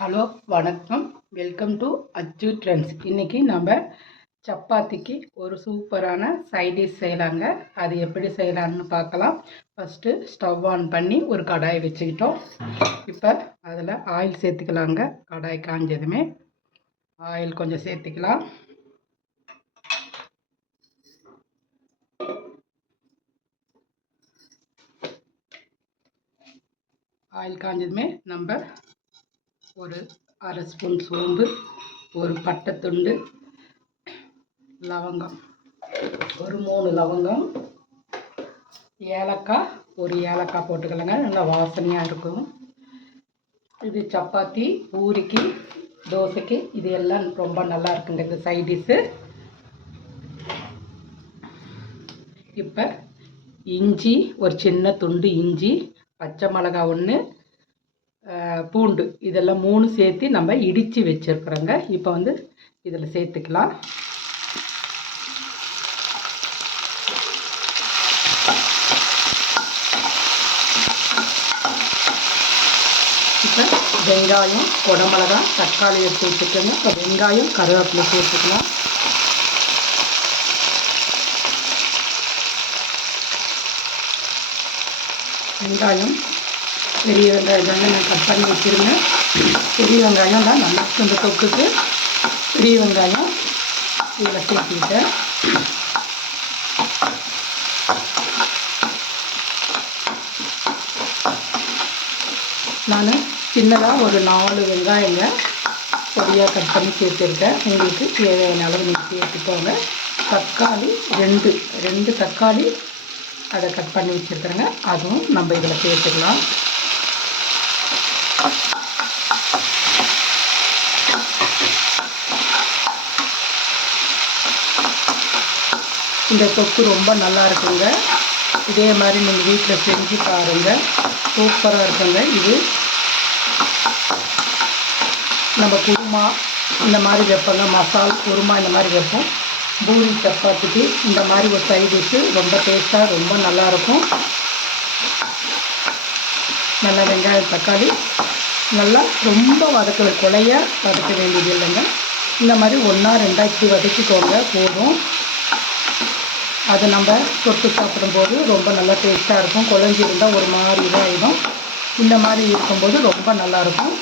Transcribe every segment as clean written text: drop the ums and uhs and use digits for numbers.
Hello வணக்கம், welcome to அச்சு trends. இன்றைக்கி நம்ம சப்பாத்திக்கு ஒரு சூப்பரான சைடிஷ் செய்யலாங்க. அது எப்படி செய்யலான்னு பார்க்கலாம். ஃபஸ்ட்டு ஸ்டவ் ஆன் பண்ணி ஒரு கடாய் வச்சுக்கிட்டோம். இப்போ அதில் ஆயில் சேர்த்துக்கலாங்க. கடாய் காஞ்சதுமே ஆயில் கொஞ்சம் சேர்த்துக்கலாம். ஆயில் காஞ்சதுமே நம்ம ஒரு அரை ஸ்பூன் சோம்பு, ஒரு பட்டைத்துண்டு, லவங்கம் ஒரு 3 லவங்கம், ஏலக்காய் ஒரு ஏலக்காய் போட்டுக்கலாங்க. நல்லா வாசனையாக இருக்கும். இது சப்பாத்தி, பூரிக்கு, தோசைக்கு இது எல்லாம் ரொம்ப நல்லா இருக்குங்க இந்த சைடிஷ்ஷு. இப்போ இஞ்சி ஒரு சின்ன துண்டு இஞ்சி, பச்சை மிளகாய் 1, பூண்டு இதெல்லாம் 3 சேர்த்து நம்ம இடித்து வச்சுருக்குறோங்க. இப்போ வந்து இதில் சேர்த்துக்கலாம். இப்போ வெங்காயம், குடமிளகாய், தக்காளி எடுத்து வச்சுக்கோங்க. இப்போ வெங்காயம், கருவேப்பிலை சேர்த்துக்கலாம். வெங்காயம் பெரிய வெங்காயம் தாங்க நான் கட் பண்ணி வச்சுருந்தேன். பெரிய வெங்காயம் தான் நல்லா இந்த தொக்குக்கு. பெரிய வெங்காயம் இதில் சேர்த்துக்கிட்டேன். நான் சின்னதாக ஒரு 4 வெங்காயங்க பொடியாக கட் பண்ணி சேர்த்துருக்கேன். உங்களுக்கு தேவையான அளவு நீங்கள் சேர்த்துக்கோங்க. தக்காளி 2 தக்காளி அதை கட் பண்ணி வச்சுருக்குறேங்க. அதுவும் நம்ம இதில் சேர்த்துக்கலாம். இந்த தொக்கு ரொம்ப நல்லா இருக்குங்க. இதே மாதிரி நீங்கள் வீட்டில் செஞ்சு பாருங்கள், சூப்பராக இருக்குங்க. இது நம்ம குருமா இந்த மாதிரி வைப்போங்க, மசால் குருமா இந்த மாதிரி வைப்போம். பூரி சப்பாத்திக்கு இந்த மாதிரி ஒரு சைட் டிஷ்ஷு ரொம்ப டேஸ்ட்டாக ரொம்ப நல்லாயிருக்கும். நல்லா வெங்காயம் தக்காளி நல்லா ரொம்ப கொலைய வதக்க வேண்டியது இல்லைங்க. இந்த மாதிரி 1 2 இப்படி வதக்கிக்கோங்க போதும். அது நம்ம தொட்டு சாப்பிடும்போது ரொம்ப நல்லா டேஸ்ட்டாக இருக்கும். குழஞ்சி இருந்தால் ஒரு மாதிரி இதாகிடும். இந்த மாதிரி இருக்கும்போது ரொம்ப நல்லாயிருக்கும்.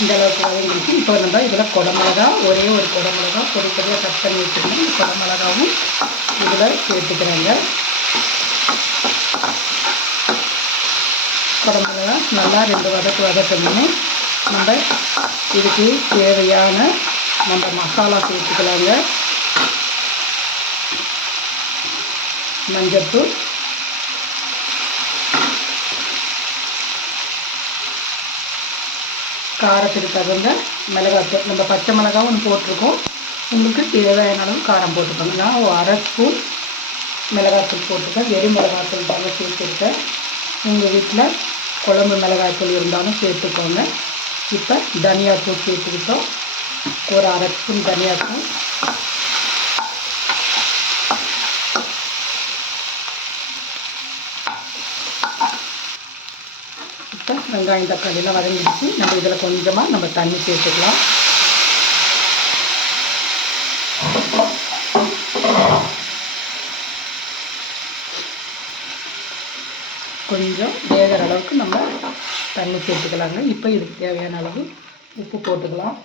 இந்த அளவுக்கு வதங்கிடுச்சு. இப்போ நம்ம இதில் குடமிளகா, ஒரே ஒரு குடமிளகா பொடி பொடியாக கட் பண்ணி வச்சுருந்தோம். இந்த குடமிளகாவும் இதில் சேர்த்துக்கிறேங்க. குடமிளகா நல்லா 2 வதக்கணும்னு நம்ம இதுக்கு தேவையான நம்ம மசாலா சேர்த்துக்கலாங்க. மஞ்சள்தூள், காரத்துக்கு தகுந்த மிளகாத்தூள், நம்ம பச்சை மிளகாவும் போட்டிருக்கோம். உங்களுக்கு தேவையான அளவு காரம் போட்டுக்கோங்க. நான் ஒரு அரை ஸ்பூன் மிளகாத்தூள் போட்டுருக்கேன். வெறும் மிளகாத்தூள் தாங்க சேர்த்துருக்கேன். உங்கள் வீட்டில் குழம்பு மிளகாய்த்தூள் இருந்தாலும் சேர்த்துக்கோங்க. இப்போ தனியாத்தூள் சேர்த்துக்கிட்டோம். ஒரு அரை ஸ்பூன் தனியாத்தூள். இப்போ வெங்காயம் தக்காளியெல்லாம் வதங்கிடுச்சு. நம்ம இதில் கொஞ்சமாக நம்ம தண்ணி சேர்த்துக்கலாம். கொஞ்சம் வேகிற அளவுக்கு நம்ம தண்ணி சேர்த்துக்கலாங்க. இப்போ இதுக்கு தேவையான அளவு உப்பு போட்டுக்கலாம்.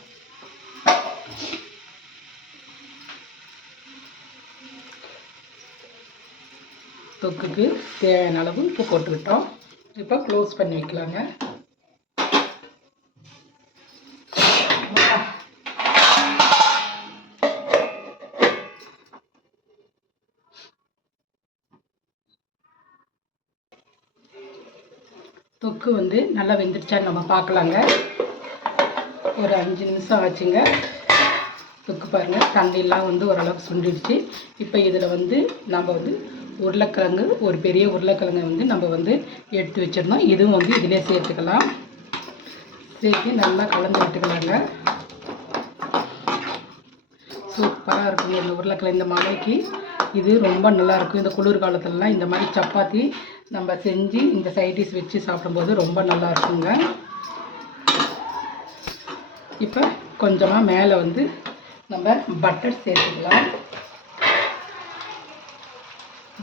தொக்குக்கு தேவையான அளவு உப்பு போட்டுக்கிட்டோம். இப்போ க்ளோஸ் பண்ணி வைக்கலாங்க. தொக்கு வந்து நல்லா வெந்துடுச்சான்னு நம்ம பார்க்கலாங்க. ஒரு 5 நிமிஷம் ஆச்சுங்க. தொக்கு பாருங்கள், தண்ணியெலாம் வந்து ஓரளவுக்கு சுண்டிடுச்சு. இப்போ இதில் வந்து நம்ம வந்து உருளைக்கிழங்கு, ஒரு பெரிய உருளைக்கிழங்கை வந்து நம்ம வந்து எடுத்து வச்சிருந்தோம். இதுவும் வந்து இதிலே சேர்த்துக்கலாம். சேர்த்து நல்லா கலந்து விட்டுக்கலாங்க. சூப்பராக இருக்குங்க. இந்த உருளைக்கிழங்கு இந்த மழைக்கு இது ரொம்ப நல்லாயிருக்கும். இந்த குளிர் காலத்துலலாம் இந்த மாதிரி சப்பாத்தி நம்ம செஞ்சு இந்த சைடிஷ் வச்சு சாப்பிடும்போது ரொம்ப நல்லா இருக்குங்க. இப்போ கொஞ்சமாக மேலே வந்து நம்ம பட்டர் சேர்த்துக்கலாம்.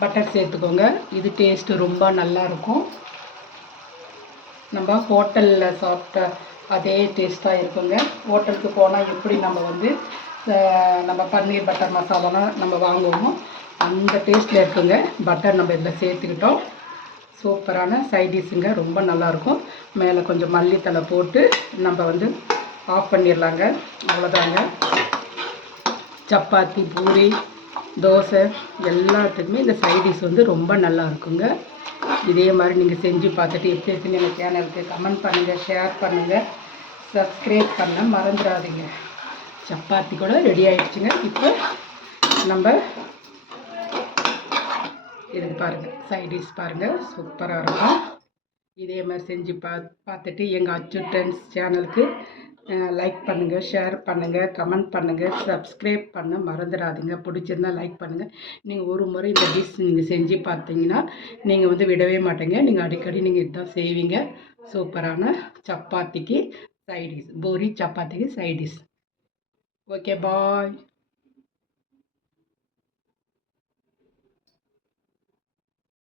பட்டர் சேர்த்துக்கோங்க. இது டேஸ்ட்டு ரொம்ப நல்லாயிருக்கும். நம்ம ஹோட்டலில் சாப்பிட்ட அதே டேஸ்ட்டாக இருக்குங்க. ஹோட்டலுக்கு போனால் எப்படி நம்ம வந்து நம்ம பன்னீர் பட்டர் மசாலாலாம் நம்ம வாங்குவோமோ அந்த டேஸ்ட்டில் இருக்குங்க. பட்டர் நம்ம இதில் சேர்த்துக்கிட்டோம். சூப்பரான சைடிஷுங்க, ரொம்ப நல்லாயிருக்கும். மேலே கொஞ்சம் மல்லித்தலை போட்டு நம்ம வந்து ஆஃப் பண்ணிடலாங்க. அவ்வளோதாங்க. சப்பாத்தி, பூரி, தோசை எல்லாத்துக்குமே இந்த சைடிஷ் வந்து ரொம்ப நல்லா இருக்குங்க. இதே மாதிரி நீங்கள் செஞ்சு பார்த்துட்டு எப்படி இருக்குன்னு எனக்கு சேனலுக்கு கமெண்ட் பண்ணுங்கள், ஷேர் பண்ணுங்கள், சப்ஸ்கிரைப் பண்ண மறந்துடாதீங்க. சப்பாத்தி கூட ரெடி ஆகிடுச்சுங்க. இப்போ நம்ம இதுக்கு பாருங்கள், சைடிஷ் பாருங்கள், சூப்பராக இருக்கும். இதே மாதிரி செஞ்சு பார்த்துட்டு எங்கள் அச்சுட்டன்ஸ் சேனலுக்கு லைக் பண்ணுங்கள், ஷேர் பண்ணுங்கள், கமெண்ட் பண்ணுங்கள், சப்ஸ்கிரைப் பண்ண மறந்துடாதீங்க. பிடிச்சிருந்தால் லைக் பண்ணுங்கள். நீங்கள் ஒரு முறை இந்த டிஷ் நீங்கள் செஞ்சு பார்த்தீங்கன்னா நீங்கள் வந்து விடவே மாட்டீங்க. நீங்கள் அடிக்கடி நீங்கள் இதுதான் செய்வீங்க. சூப்பரான சப்பாத்திக்கு சைடிஷ், பூரி சப்பாத்திக்கு சைடிஷ். ஓகே, பாய்.